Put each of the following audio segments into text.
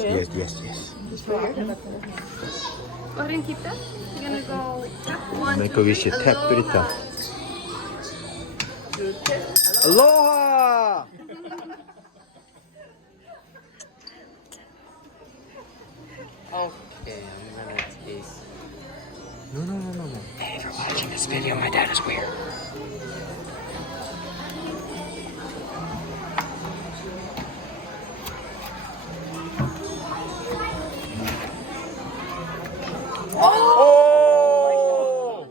yes, yes, yes, yes. Go ahead and keep that. You're gonna go tap one, Make two, a wish, three. tap, Aloha. Aloha! Okay, I'm gonna taste. No. Hey, if you're watching this video, my dad is weird. Oh!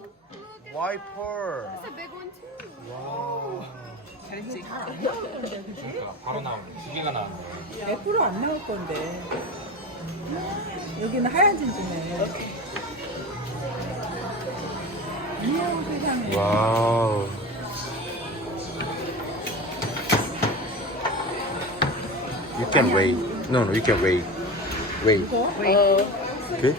와이퍼. That's a big one too. 와. 잘했지. 그러니까 바로 나오네. 두 개가 나왔네. 100%안 나올 건데. 여기는 하얀 진주네. 이야, 세상에. 와우. You can wait. No, you can wait. Wait. Okay?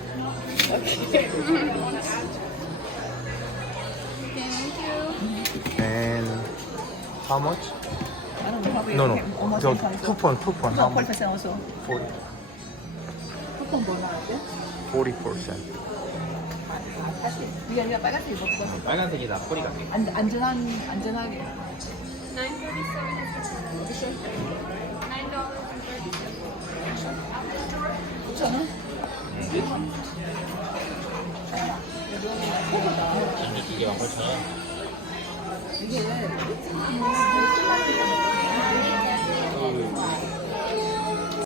And how much? I don't know how we No. almost 저 10%. 쿠폰. No, How much? 40% also. 40. 쿠폰 뭐 나왔대? 40%. 네가 빨간색 입었어. 빨간색이다. 꼬리 같게. 안전하게. $9.37. $9.37. 이미 두 개만 8,000원. 이게